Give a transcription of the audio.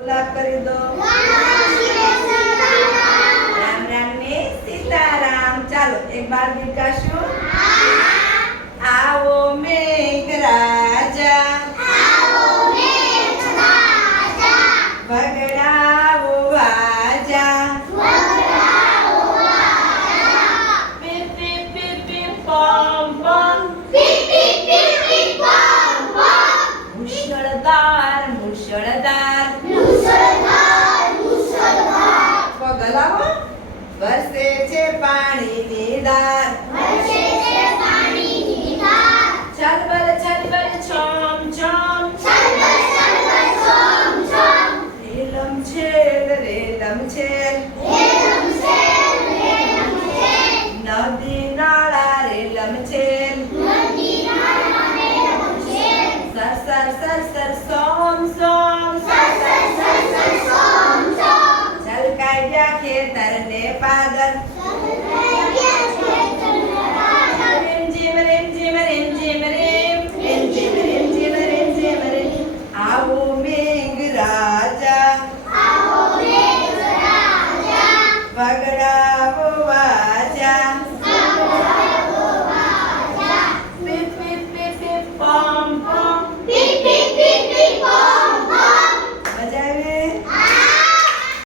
गुलाब कर दो। राम राम ने सीताराम। चलो एक बार गीत गाशु। आओ मेघराजा वगड़ाओ वाजा। पिप पिप पिप पिप पम पम। मुसळधार मुसळधार પગલાઓ વરસે છે પાણી